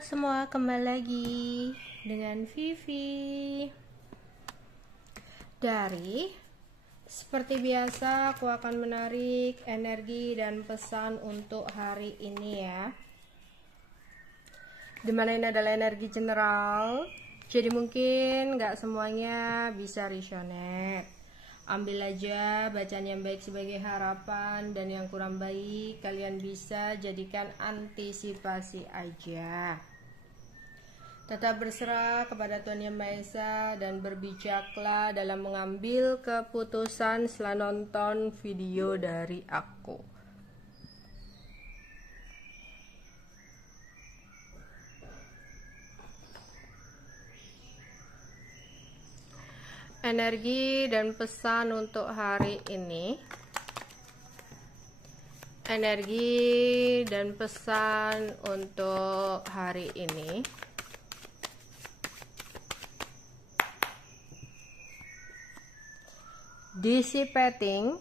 semua, kembali lagi dengan Vivi. Seperti biasa, aku akan menarik energi dan pesan untuk hari ini ya. Dimana ini adalah energi general, jadi mungkin nggak semuanya bisa resonate. Ambil aja bacaan yang baik sebagai harapan, dan yang kurang baik kalian bisa jadikan antisipasi aja. Tetap berserah kepada Tuhan Yang Maha Esa dan berbijaklah dalam mengambil keputusan setelah nonton video dari aku. Energi dan pesan untuk hari ini. Energi dan pesan untuk hari ini. Dissipating,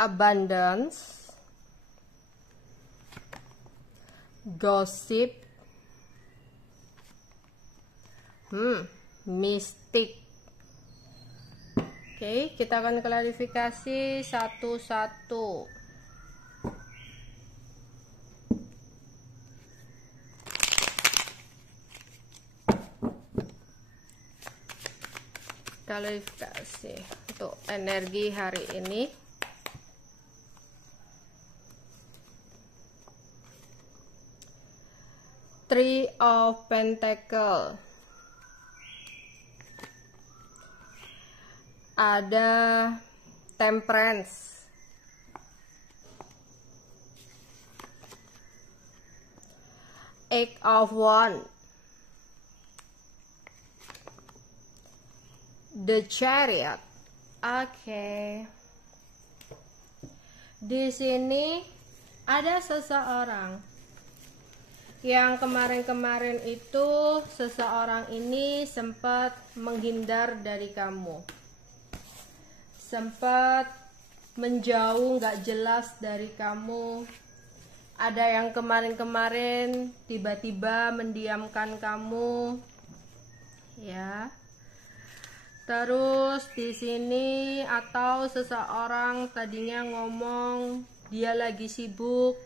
abundance, gossip, mistik. Oke, kita akan klarifikasi satu-satu. Klarifikasi untuk energi hari ini. Three of Pentacles. Ada Temperance, Eight of Wands, The Chariot. Oke. Di sini ada seseorang yang kemarin-kemarin itu seseorang ini sempat menghindar dari kamu. Sempat menjauh, gak jelas dari kamu. Ada yang kemarin-kemarin tiba-tiba mendiamkan kamu, ya. Terus di sini atau seseorang tadinya ngomong dia lagi sibuk,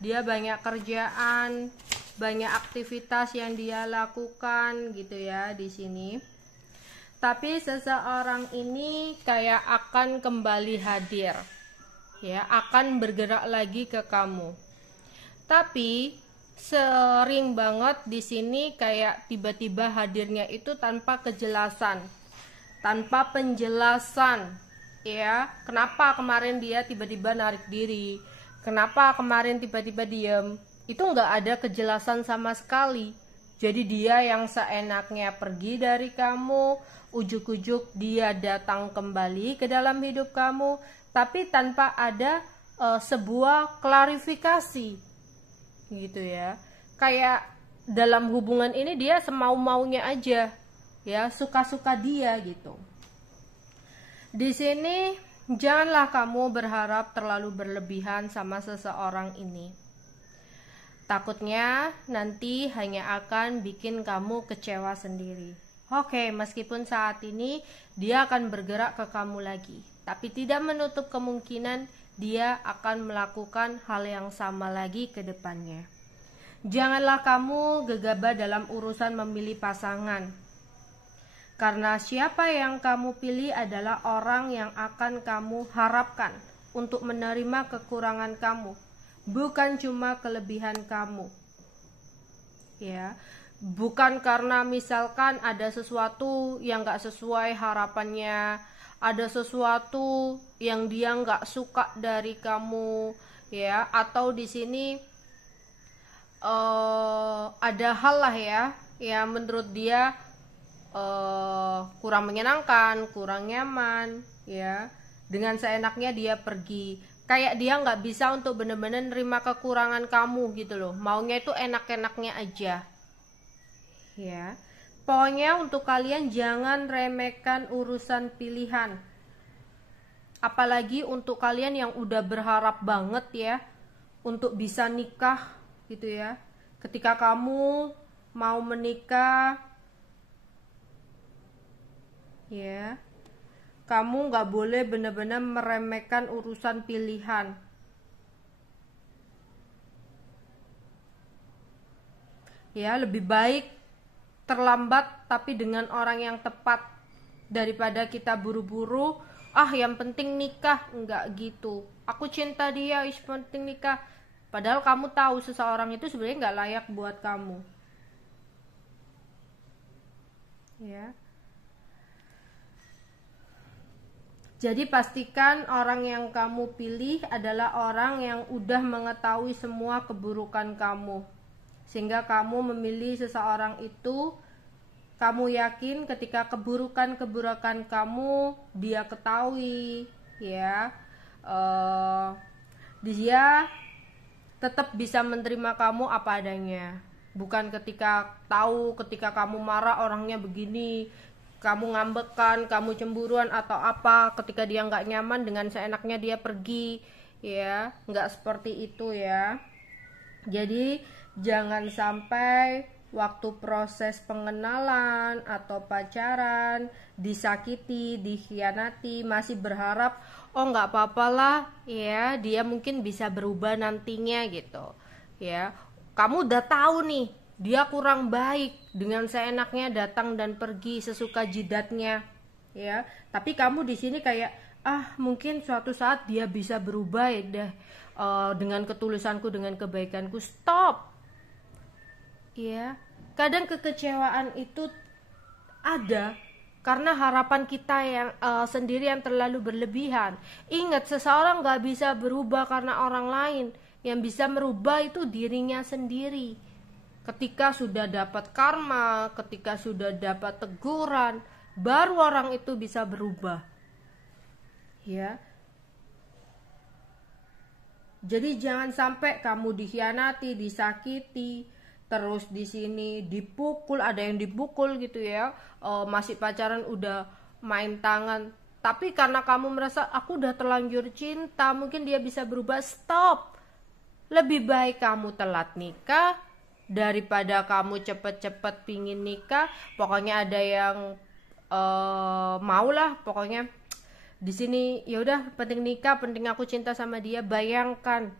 dia banyak kerjaan, banyak aktivitas yang dia lakukan gitu ya di sini. Tapi seseorang ini kayak akan kembali hadir, ya, akan bergerak lagi ke kamu. Tapi sering banget di sini kayak tiba-tiba hadirnya itu tanpa kejelasan, tanpa penjelasan, ya. Kenapa kemarin dia tiba-tiba narik diri? Kenapa kemarin tiba-tiba diem? Itu nggak ada kejelasan sama sekali. Jadi dia yang seenaknya pergi dari kamu. Ujuk-ujuk dia datang kembali ke dalam hidup kamu, tapi tanpa ada sebuah klarifikasi gitu ya. Kayak dalam hubungan ini dia semau-maunya aja, ya, suka-suka dia gitu. Di sini janganlah kamu berharap terlalu berlebihan sama seseorang ini. Takutnya nanti hanya akan bikin kamu kecewa sendiri. Oke, meskipun saat ini dia akan bergerak ke kamu lagi, tapi tidak menutup kemungkinan dia akan melakukan hal yang sama lagi ke depannya. Janganlah kamu gegabah dalam urusan memilih pasangan, karena siapa yang kamu pilih adalah orang yang akan kamu harapkan untuk menerima kekurangan kamu, bukan cuma kelebihan kamu, ya. Bukan karena misalkan ada sesuatu yang gak sesuai harapannya, ada sesuatu yang dia gak suka dari kamu, ya. Atau di sini ada hal lah ya, yang menurut dia kurang menyenangkan, kurang nyaman, ya. Dengan seenaknya dia pergi. Kayak dia gak bisa untuk bener-bener nerima kekurangan kamu gitu loh. Maunya itu enak-enaknya aja. Ya, pokoknya untuk kalian jangan remehkan urusan pilihan. Apalagi untuk kalian yang udah berharap banget ya, untuk bisa nikah gitu ya. Ketika kamu mau menikah ya, kamu nggak boleh benar-benar meremehkan urusan pilihan. Ya, lebih baik terlambat tapi dengan orang yang tepat daripada kita buru-buru, yang penting nikah. Enggak gitu. Aku cinta dia, yang penting nikah. Padahal kamu tahu seseorang itu sebenarnya nggak layak buat kamu. Ya. Jadi pastikan orang yang kamu pilih adalah orang yang udah mengetahui semua keburukan kamu. Sehingga kamu memilih seseorang itu, kamu yakin ketika keburukan-keburukan kamu dia ketahui, ya. Dia tetap bisa menerima kamu apa adanya. Bukan ketika tahu ketika kamu marah orangnya begini, kamu ngambekan, kamu cemburuan atau apa, ketika dia nggak nyaman dengan seenaknya dia pergi, ya, nggak seperti itu ya. Jadi jangan sampai waktu proses pengenalan atau pacaran disakiti, dikhianati, masih berharap nggak apa-apa lah, ya, dia mungkin bisa berubah nantinya gitu, ya. Kamu udah tahu nih dia kurang baik, dengan seenaknya datang dan pergi sesuka jidatnya, ya. Tapi kamu di sini kayak mungkin suatu saat dia bisa berubah ya deh, dengan ketulusanku, dengan kebaikanku. Stop, ya. Kadang kekecewaan itu ada karena harapan kita yang sendiri yang terlalu berlebihan. Ingat, seseorang gak bisa berubah karena orang lain. Yang bisa merubah itu dirinya sendiri. Ketika sudah dapat karma, ketika sudah dapat teguran, baru orang itu bisa berubah. Ya. Jadi jangan sampai kamu dikhianati, disakiti, terus di sini dipukul, ada yang dipukul gitu ya. Masih pacaran udah main tangan, tapi karena kamu merasa aku udah terlanjur cinta, mungkin dia bisa berubah. Stop. Lebih baik kamu telat nikah daripada kamu cepet-cepet pingin nikah. Pokoknya ada yang maulah, pokoknya di sini ya udah penting nikah, penting aku cinta sama dia. Bayangkan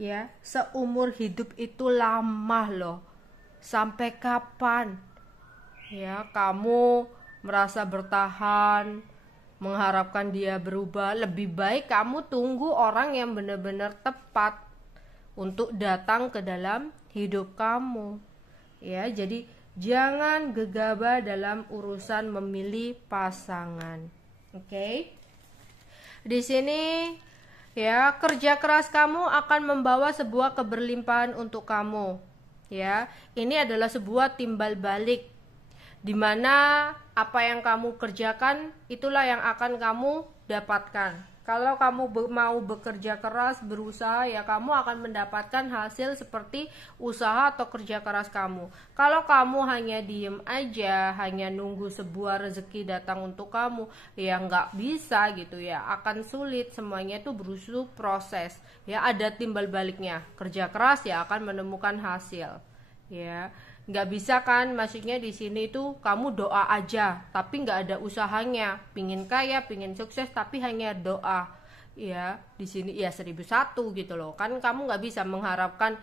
ya, seumur hidup itu lama loh. Sampai kapan ya kamu merasa bertahan mengharapkan dia berubah? Lebih baik kamu tunggu orang yang benar-benar tepat untuk datang ke dalam hidup kamu, ya. Jadi jangan gegabah dalam urusan memilih pasangan. Oke. Di sini ya, kerja keras kamu akan membawa sebuah keberlimpahan untuk kamu, ya. Ini adalah sebuah timbal balik, dimana apa yang kamu kerjakan itulah yang akan kamu dapatkan. Kalau kamu mau bekerja keras, berusaha, ya kamu akan mendapatkan hasil seperti usaha atau kerja keras kamu. Kalau kamu hanya diem aja, hanya nunggu sebuah rezeki datang untuk kamu, ya nggak bisa gitu ya, akan sulit. Semuanya itu berusaha proses, ya, ada timbal baliknya. Kerja keras ya akan menemukan hasil, ya. Nggak bisa kan, maksudnya di sini tuh kamu doa aja tapi nggak ada usahanya. Pingin kaya, pingin sukses tapi hanya doa, ya. Di sini ya 1001 gitu loh kan. Kamu nggak bisa mengharapkan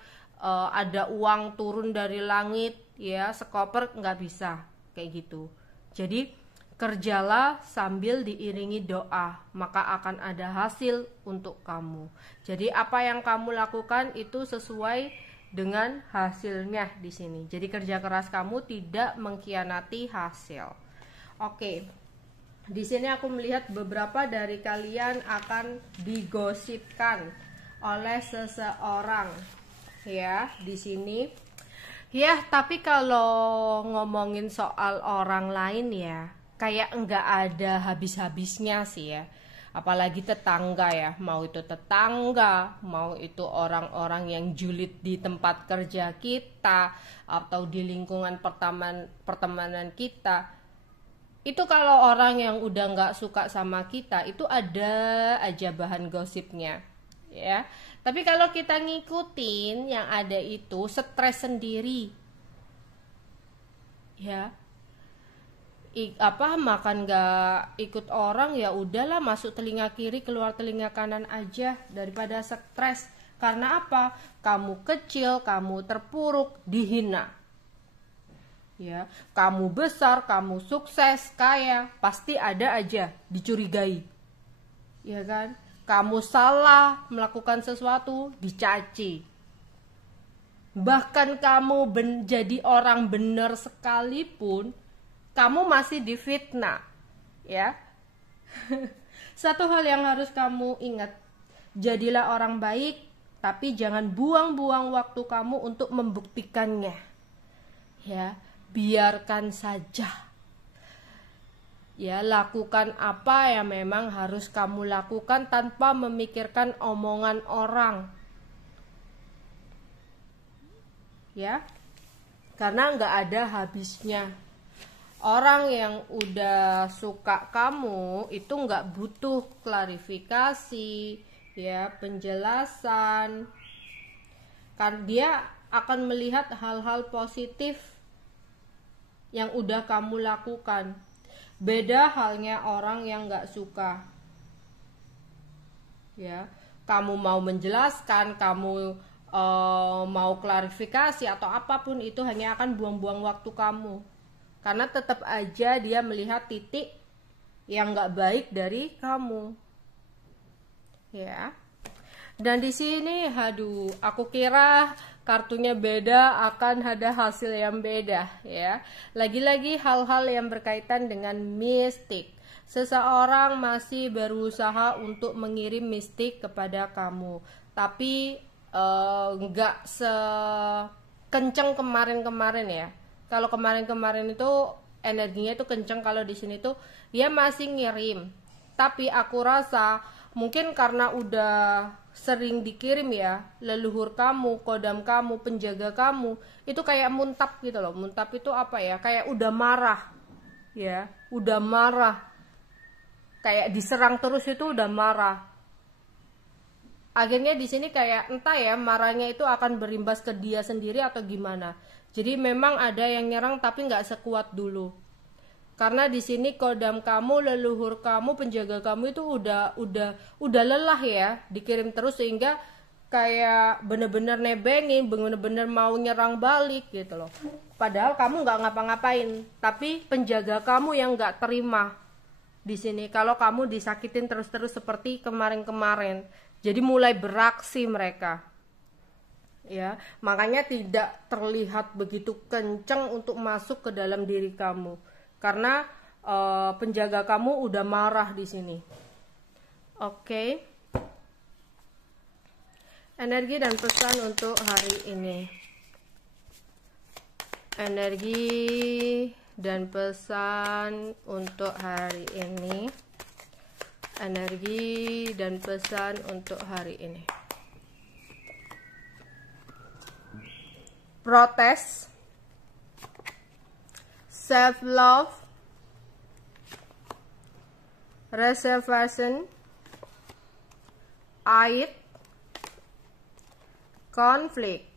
ada uang turun dari langit, ya, sekoper, nggak bisa kayak gitu. Jadi kerjalah sambil diiringi doa, maka akan ada hasil untuk kamu. Jadi apa yang kamu lakukan itu sesuai dengan hasilnya di sini. Jadi kerja keras kamu tidak mengkhianati hasil. Oke. Di sini aku melihat beberapa dari kalian akan digosipkan oleh seseorang, ya, di sini. Ya, tapi kalau ngomongin soal orang lain ya, kayak enggak ada habis-habisnya sih ya. Apalagi tetangga ya, mau itu tetangga, mau itu orang-orang yang julid di tempat kerja kita atau di lingkungan pertemanan kita. Itu kalau orang yang udah nggak suka sama kita, itu ada aja bahan gosipnya, ya. Tapi kalau kita ngikutin yang ada itu, stres sendiri. Ya. Makan gak ikut orang, ya udahlah, masuk telinga kiri keluar telinga kanan aja daripada stres. Karena apa? Kamu kecil, kamu terpuruk, dihina. Ya, kamu besar, kamu sukses, kaya, pasti ada aja dicurigai. Ya kan? Kamu salah melakukan sesuatu, dicaci. Bahkan kamu jadi orang benar sekalipun, kamu masih difitnah. Ya. Satu hal yang harus kamu ingat, jadilah orang baik, tapi jangan buang-buang waktu kamu untuk membuktikannya. Ya, biarkan saja. Ya, lakukan apa yang memang harus kamu lakukan tanpa memikirkan omongan orang. Ya, karena nggak ada habisnya. Orang yang udah suka kamu itu nggak butuh klarifikasi, ya, penjelasan. Kan dia akan melihat hal-hal positif yang udah kamu lakukan. Beda halnya orang yang gak suka. Ya, kamu mau menjelaskan, kamu mau klarifikasi atau apapun itu hanya akan buang-buang waktu kamu. Karena tetap aja dia melihat titik yang gak baik dari kamu. Ya. Dan di sini, aduh, aku kira kartunya beda akan ada hasil yang beda, ya. Lagi-lagi hal-hal yang berkaitan dengan mistik. Seseorang masih berusaha untuk mengirim mistik kepada kamu, tapi nggak sekenceng kemarin-kemarin ya. Kalau kemarin-kemarin itu energinya itu kenceng, kalau di sini tuh dia masih ngirim. Tapi aku rasa mungkin karena udah sering dikirim ya, leluhur kamu, kodam kamu, penjaga kamu itu kayak muntap gitu loh. Muntap itu apa ya? Kayak udah marah. Ya, udah marah. Kayak diserang terus itu udah marah. Akhirnya di sini kayak entah ya, marahnya itu akan berimbas ke dia sendiri atau gimana. Jadi memang ada yang nyerang tapi nggak sekuat dulu. Karena di sini kodam kamu, leluhur kamu, penjaga kamu itu udah lelah ya, dikirim terus sehingga kayak bener-bener nebengin, bener-bener mau nyerang balik gitu loh. Padahal kamu nggak ngapa-ngapain, tapi penjaga kamu yang nggak terima di sini kalau kamu disakitin terus-terus seperti kemarin-kemarin. Jadi mulai beraksi mereka. Ya, makanya tidak terlihat begitu kenceng untuk masuk ke dalam diri kamu. Karena penjaga kamu udah marah di sini. Oke. Energi dan pesan untuk hari ini. Energi dan pesan untuk hari ini. Energi dan pesan untuk hari ini. Protes, self-love, reservation, aid, konflik.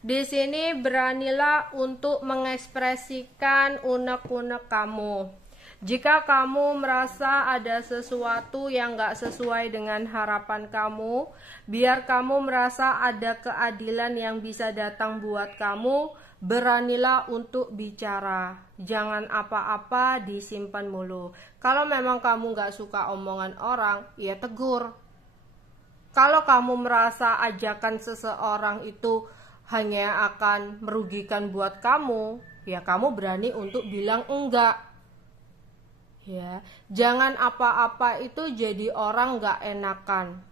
Di sini beranilah untuk mengekspresikan unek-unek kamu. Jika kamu merasa ada sesuatu yang gak sesuai dengan harapan kamu, biar kamu merasa ada keadilan yang bisa datang buat kamu, beranilah untuk bicara. Jangan apa-apa disimpan mulu. Kalau memang kamu gak suka omongan orang, ya tegur. Kalau kamu merasa ajakan seseorang itu hanya akan merugikan buat kamu, ya kamu berani untuk bilang enggak. Ya, jangan apa-apa itu jadi orang gak enakan.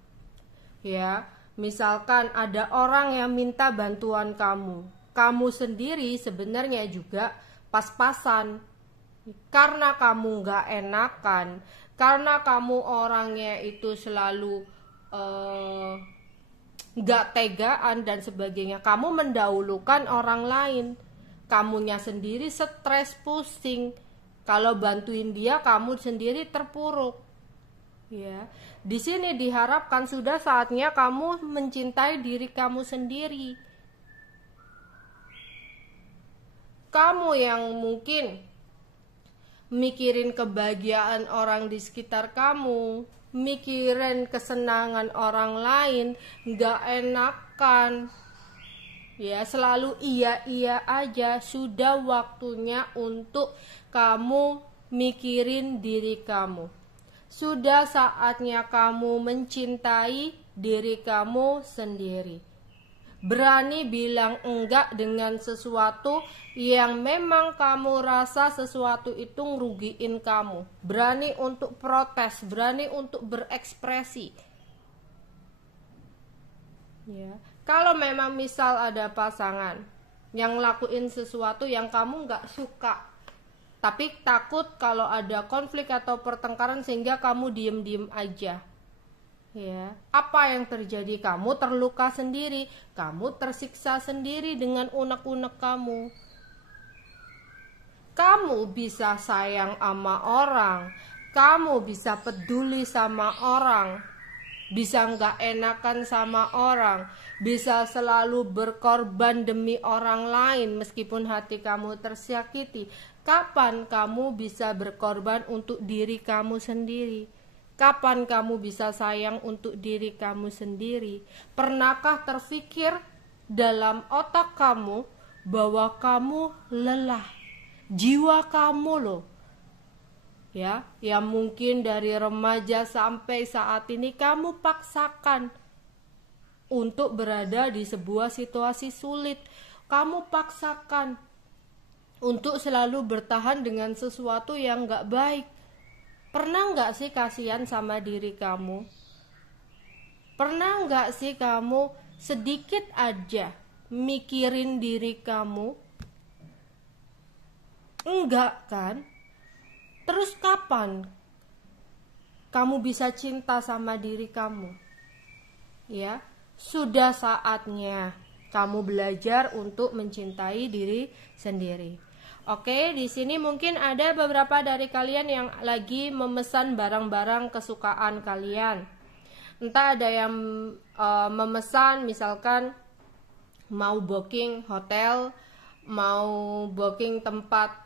Ya, misalkan ada orang yang minta bantuan kamu, kamu sendiri sebenarnya juga pas-pasan. Karena kamu gak enakan, karena kamu orangnya itu selalu gak tegaan dan sebagainya, kamu mendahulukan orang lain. Kamunya sendiri stres, pusing. Kalau bantuin dia, kamu sendiri terpuruk. Ya, Di sini diharapkan sudah saatnya kamu mencintai diri kamu sendiri. Kamu yang mungkin mikirin kebahagiaan orang di sekitar kamu, mikirin kesenangan orang lain, gak enakan, ya selalu iya aja. Sudah waktunya untuk kamu mikirin diri kamu. Sudah saatnya kamu mencintai diri kamu sendiri. Berani bilang enggak dengan sesuatu yang memang kamu rasa sesuatu itu ngerugiin kamu. Berani untuk protes, berani untuk berekspresi. Ya. Kalau memang misal ada pasangan yang ngelakuin sesuatu yang kamu nggak suka, tapi takut kalau ada konflik atau pertengkaran sehingga kamu diem-diem aja. Ya, apa yang terjadi? Kamu terluka sendiri, kamu tersiksa sendiri dengan unek-unek kamu. Kamu bisa sayang sama orang, kamu bisa peduli sama orang, bisa nggak enakan sama orang, bisa selalu berkorban demi orang lain meskipun hati kamu tersakiti. Kapan kamu bisa berkorban untuk diri kamu sendiri? Kapan kamu bisa sayang untuk diri kamu sendiri? Pernahkah terfikir dalam otak kamu bahwa kamu lelah? Jiwa kamu loh, ya, yang mungkin dari remaja sampai saat ini kamu paksakan untuk berada di sebuah situasi sulit. Kamu paksakan untuk selalu bertahan dengan sesuatu yang gak baik. Pernah nggak sih kasihan sama diri kamu? Pernah nggak sih kamu sedikit aja mikirin diri kamu? Enggak kan? Terus kapan kamu bisa cinta sama diri kamu? Ya, sudah saatnya kamu belajar untuk mencintai diri sendiri. Oke, di sini mungkin ada beberapa dari kalian yang lagi memesan barang-barang kesukaan kalian. Entah ada yang memesan misalkan mau booking hotel, mau booking tempat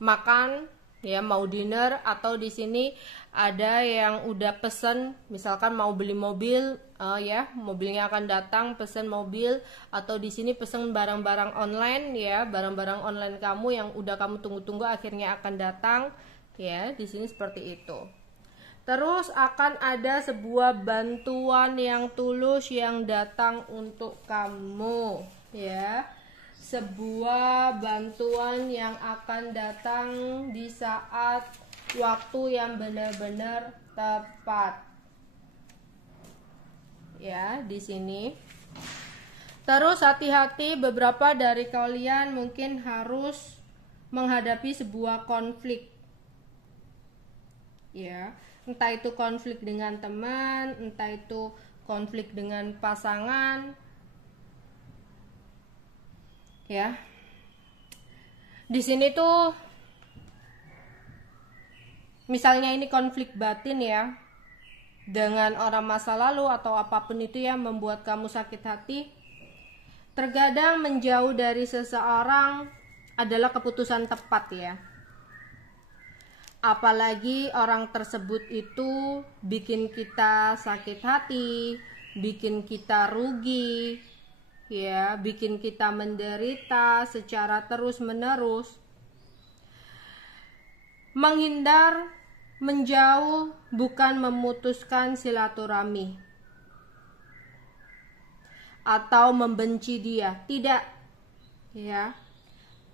makan, ya mau dinner, atau di sini ada yang udah pesen misalkan mau beli mobil, ya mobilnya akan datang, pesen mobil, atau di sini pesen barang-barang online, ya barang-barang online kamu yang udah kamu tunggu-tunggu akhirnya akan datang, ya di sini seperti itu. Terus akan ada sebuah bantuan yang tulus yang datang untuk kamu, ya. Sebuah bantuan yang akan datang di saat waktu yang benar-benar tepat. Ya, di sini. Terus hati-hati, beberapa dari kalian mungkin harus menghadapi sebuah konflik. Ya, entah itu konflik dengan teman, entah itu konflik dengan pasangan. Ya. Di sini tuh misalnya ini konflik batin ya, dengan orang masa lalu atau apapun itu yang membuat kamu sakit hati. Terkadang menjauh dari seseorang adalah keputusan tepat ya. Apalagi orang tersebut itu bikin kita sakit hati, bikin kita rugi, ya, bikin kita menderita secara terus-menerus. Menghindar, menjauh bukan memutuskan silaturahmi atau membenci dia, tidak, ya.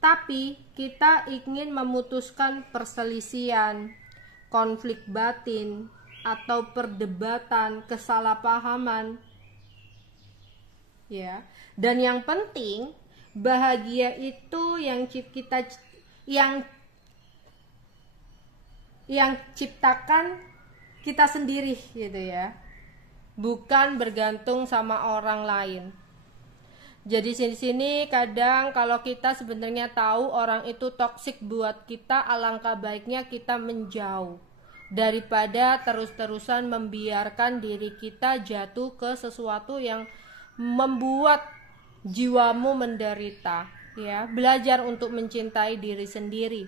Tapi kita ingin memutuskan perselisihan, konflik batin, atau perdebatan, kesalahpahaman, ya. Dan yang penting, bahagia itu yang ciptakan kita sendiri gitu ya, bukan bergantung sama orang lain. Jadi sini kadang kalau kita sebenarnya tahu orang itu toksik buat kita, alangkah baiknya kita menjauh daripada terus-terusan membiarkan diri kita jatuh ke sesuatu yang membuat jiwamu menderita. Ya, belajar untuk mencintai diri sendiri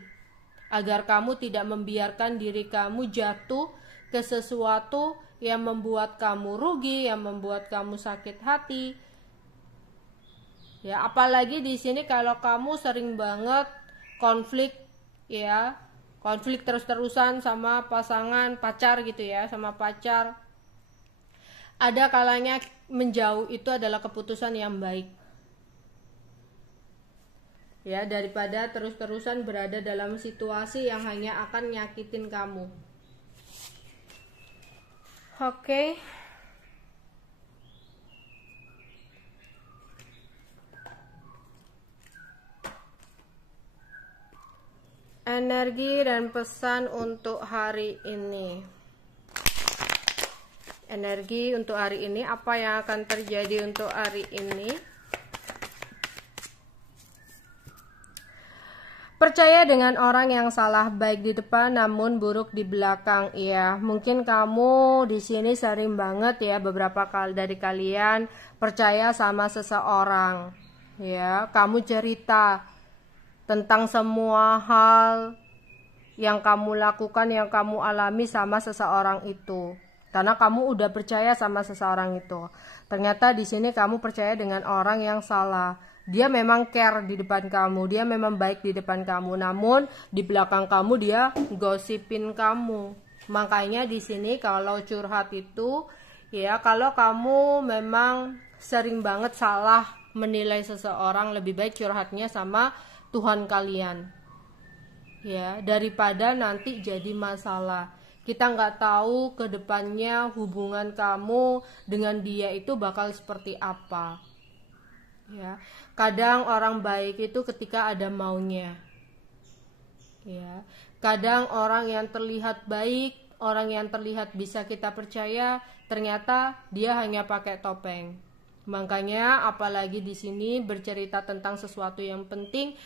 agar kamu tidak membiarkan diri kamu jatuh ke sesuatu yang membuat kamu rugi, yang membuat kamu sakit hati. Ya, apalagi di sini kalau kamu sering banget konflik, ya, konflik terus-terusan sama pasangan, pacar gitu ya, sama pacar. Ada kalanya menjauh itu adalah keputusan yang baik. Ya, daripada terus-terusan berada dalam situasi yang hanya akan nyakitin kamu. Oke. Energi dan pesan untuk hari ini. Energi untuk hari ini, apa yang akan terjadi untuk hari ini? Percaya dengan orang yang salah baik di depan namun buruk di belakang. Iya, mungkin kamu di sini sering banget ya, beberapa kali dari kalian percaya sama seseorang. Ya, kamu cerita tentang semua hal yang kamu lakukan, yang kamu alami sama seseorang itu. Karena kamu udah percaya sama seseorang itu. Ternyata di sini kamu percaya dengan orang yang salah. Dia memang care di depan kamu, dia memang baik di depan kamu, namun di belakang kamu dia gosipin kamu. Makanya di sini kalau curhat itu, ya, kalau kamu memang sering banget salah menilai seseorang, lebih baik curhatnya sama Tuhan kalian. Ya, daripada nanti jadi masalah. Kita nggak tahu ke depannya hubungan kamu dengan dia itu bakal seperti apa. Ya, kadang orang baik itu ketika ada maunya. Ya, kadang orang yang terlihat baik, orang yang terlihat bisa kita percaya, ternyata dia hanya pakai topeng. Makanya apalagi di sini bercerita tentang sesuatu yang penting,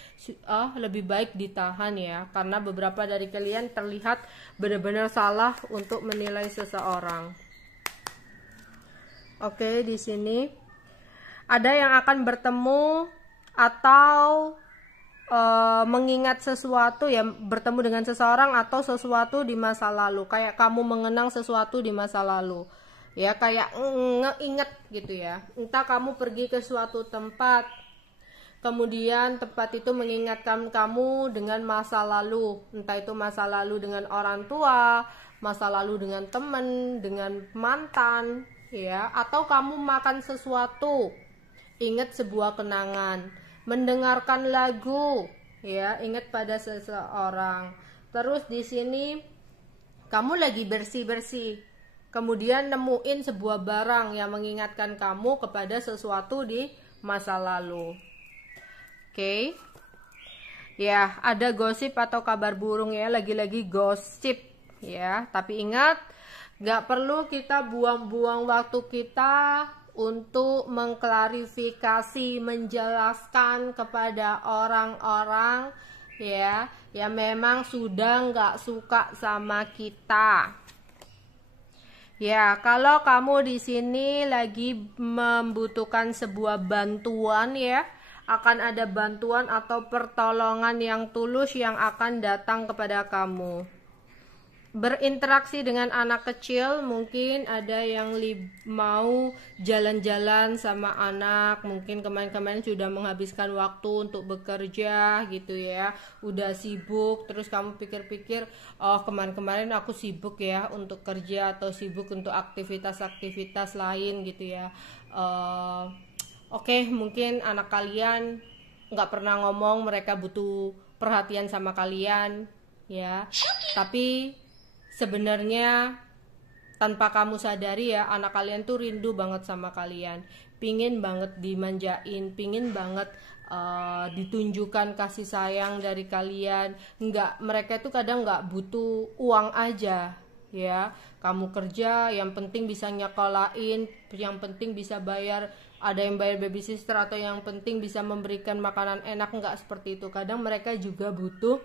lebih baik ditahan ya, karena beberapa dari kalian terlihat benar-benar salah untuk menilai seseorang. Oke, di sini ada yang akan bertemu atau mengingat sesuatu ya, bertemu dengan seseorang atau sesuatu di masa lalu, kayak kamu mengenang sesuatu di masa lalu ya, kayak ngeinget gitu ya. Entah kamu pergi ke suatu tempat, kemudian tempat itu mengingatkan kamu dengan masa lalu, entah itu masa lalu dengan orang tua, masa lalu dengan teman, dengan mantan ya, atau kamu makan sesuatu, ingat sebuah kenangan, mendengarkan lagu, ya, ingat pada seseorang. Terus di sini kamu lagi bersih-bersih, kemudian nemuin sebuah barang yang mengingatkan kamu kepada sesuatu di masa lalu. Oke. Ya, ada gosip atau kabar burung ya, lagi-lagi gosip ya. Tapi ingat, gak perlu kita buang-buang waktu kita untuk mengklarifikasi, menjelaskan kepada orang-orang ya yang memang sudah nggak suka sama kita. Ya, kalau kamu di sini lagi membutuhkan sebuah bantuan ya, akan ada bantuan atau pertolongan yang tulus yang akan datang kepada kamu. Berinteraksi dengan anak kecil, mungkin ada yang mau jalan-jalan sama anak, mungkin kemarin-kemarin sudah menghabiskan waktu untuk bekerja gitu ya, udah sibuk, terus kamu pikir-pikir, oh kemarin-kemarin aku sibuk ya untuk kerja atau sibuk untuk aktivitas-aktivitas lain gitu ya. Oke, mungkin anak kalian nggak pernah ngomong mereka butuh perhatian sama kalian ya, tapi sebenarnya tanpa kamu sadari ya, anak kalian tuh rindu banget sama kalian, pingin banget dimanjain, pingin banget ditunjukkan kasih sayang dari kalian. Mereka tuh kadang nggak butuh uang aja ya, kamu kerja yang penting bisa nyekolahin, yang penting bisa bayar, ada yang bayar babysitter, atau yang penting bisa memberikan makanan enak. Nggak seperti itu, kadang mereka juga butuh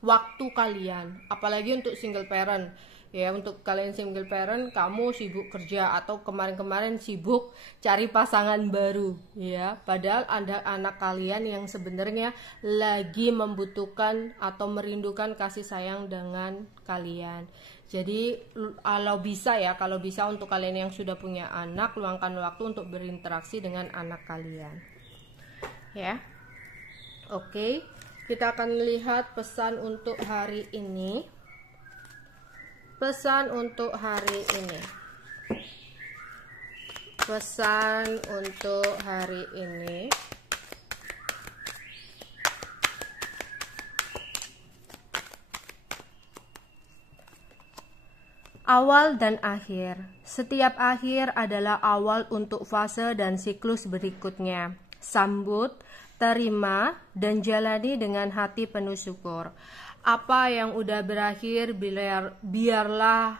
waktu kalian, apalagi untuk single parent. Ya, untuk kalian single parent, kamu sibuk kerja atau kemarin-kemarin sibuk cari pasangan baru, ya. Padahal ada anak kalian yang sebenarnya lagi membutuhkan atau merindukan kasih sayang dengan kalian. Jadi kalau bisa untuk kalian yang sudah punya anak, luangkan waktu untuk berinteraksi dengan anak kalian. Ya. Oke, kita akan lihat pesan untuk hari ini. Pesan untuk hari ini. Pesan untuk hari ini. Awal dan akhir. Setiap akhir adalah awal untuk fase dan siklus berikutnya. Sambut, terima, dan jalani dengan hati penuh syukur. Apa yang udah berakhir biarlah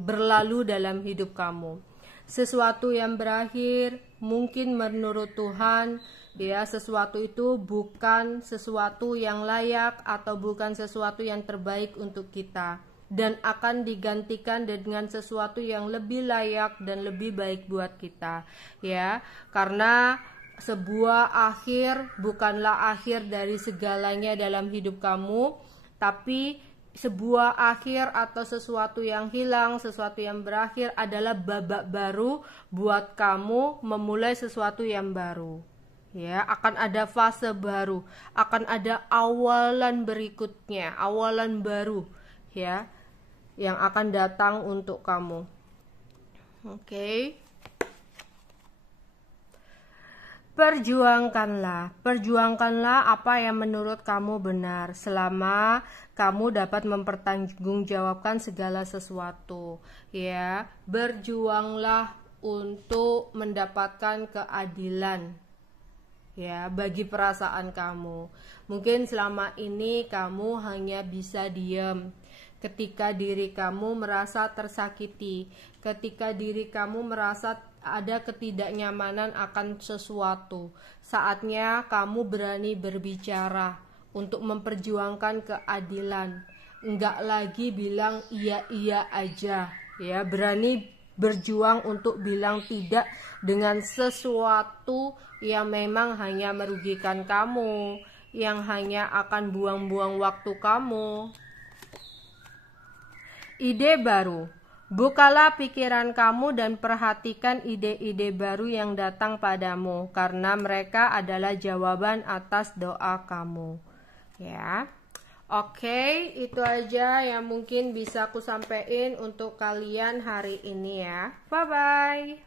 berlalu dalam hidup kamu. Sesuatu yang berakhir mungkin menurut Tuhan, ya, sesuatu itu bukan sesuatu yang layak atau bukan sesuatu yang terbaik untuk kita, dan akan digantikan dengan sesuatu yang lebih layak dan lebih baik buat kita, ya. Karena sebuah akhir bukanlah akhir dari segalanya dalam hidup kamu, tapi sebuah akhir atau sesuatu yang hilang, sesuatu yang berakhir adalah babak baru buat kamu memulai sesuatu yang baru. Ya, akan ada fase baru, akan ada awalan berikutnya, awalan baru, ya, yang akan datang untuk kamu. Oke. Perjuangkanlah apa yang menurut kamu benar, selama kamu dapat mempertanggungjawabkan segala sesuatu. Ya, berjuanglah untuk mendapatkan keadilan, ya, bagi perasaan kamu. Mungkin selama ini kamu hanya bisa diam ketika diri kamu merasa tersakiti, ketika diri kamu merasa ada ketidaknyamanan akan sesuatu. Saatnya kamu berani berbicara untuk memperjuangkan keadilan. Enggak lagi bilang iya aja, ya. Berani berjuang untuk bilang tidak dengan sesuatu yang memang hanya merugikan kamu, yang hanya akan buang-buang waktu kamu. Ide baru. Bukalah pikiran kamu dan perhatikan ide-ide baru yang datang padamu, karena mereka adalah jawaban atas doa kamu. Ya. Oke, itu aja yang mungkin bisa aku sampaikan untuk kalian hari ini, ya. Bye-bye.